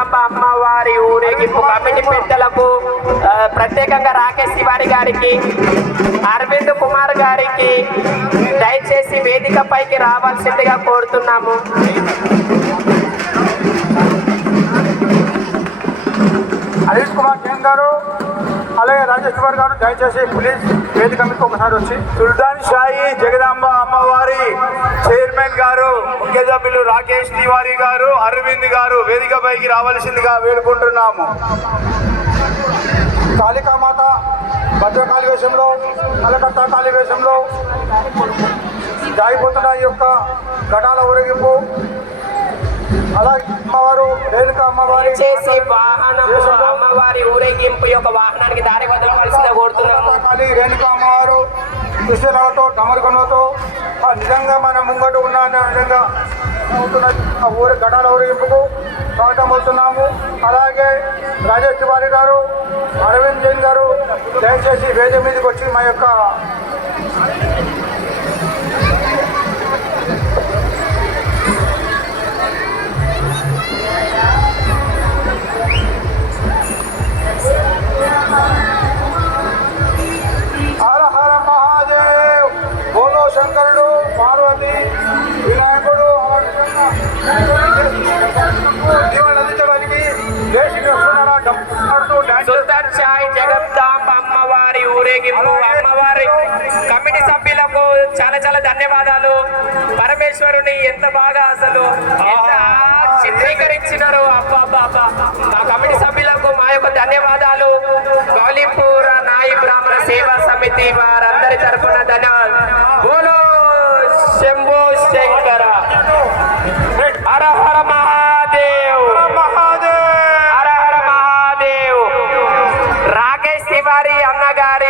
జగదాంబ అమ్మవారి ఊరేగింపు కమిటీ పెద్దలకు ప్రత్యేకంగా రాకేష్ తివారి గారికి, అరవింద్ కుమార్ గారికి దయచేసి వేదికపైకి రావాల్సిందిగా కోరుతున్నాము. హరీష్ కుమార్ జైన్ గారు అలాగే రాజేష్ కుమార్ గారు దయచేసి ప్లీజ్ వేదిక మీకు ఒకసారి వచ్చి. సుల్తాన్ షాయి జగదాంబ అమ్మవారి చైర్మన్ గారు, ముఖ్య సభ్యులు రాకేష్ తివారీ గారు, అరవింద్ గారు వేదికపైకి రావాల్సిందిగా వేడుకుంటున్నాము. కాళికామాత భద్రకాళి వేషంలో, కలకత్తా కాళీ వేషంలో జాయిపోతున్న ఈ యొక్క ఘటాల ఊరేగింపు, అలాగే అమ్మవారు రేణుక అమ్మవారి చేసి వాహనము అమ్మవారి ఊరేగింపు యొక్క వాహనానికి దారి వదలవలసిందిగా కోరుతున్నాము. కాళీ రేణుక అమ్మవారు కృష్ణలతో డమరుకలతో నిజంగా మన ముంగట ఉన్న విధంగా అవుతున్న ఆ ఊరి ఘటాల ఊరేగింపుకు స్వాగతం అవుతున్నాము. అలాగే రాజేష్ తివారీ గారు, అరవింద్ జైన్ గారు దయచేసి వేదిక మీదకి వచ్చి మా యొక్క హర హర మహాదేవ్, బోలో శంకరుడు, పార్వతి, వినాయకుడు అందించడానికి సుల్తాన్ షాయి జగదాంబ అమ్మవారి ఊరేగింపు అమ్మవారి కమిటీ సభ్యులకు చాలా చాలా ధన్యవాదాలు. పరమేశ్వరుని ఎంత బాగా అసలు ఎంత చిత్రీకరించినారు. అబ్బా మా కమిటీ సభ్యులకు మా యొక్క ధన్యవాదాలు. గౌలీపూర్ నాయి బ్రాహ్మణ సేవా సమితి వారందరి తరఫున ధన్యవాదాలు. బోలో శంభో శంకర, హర హర మహాదేవ్, హర హర మహాదేవ్. రాకేష్ తివారీ అన్నగారి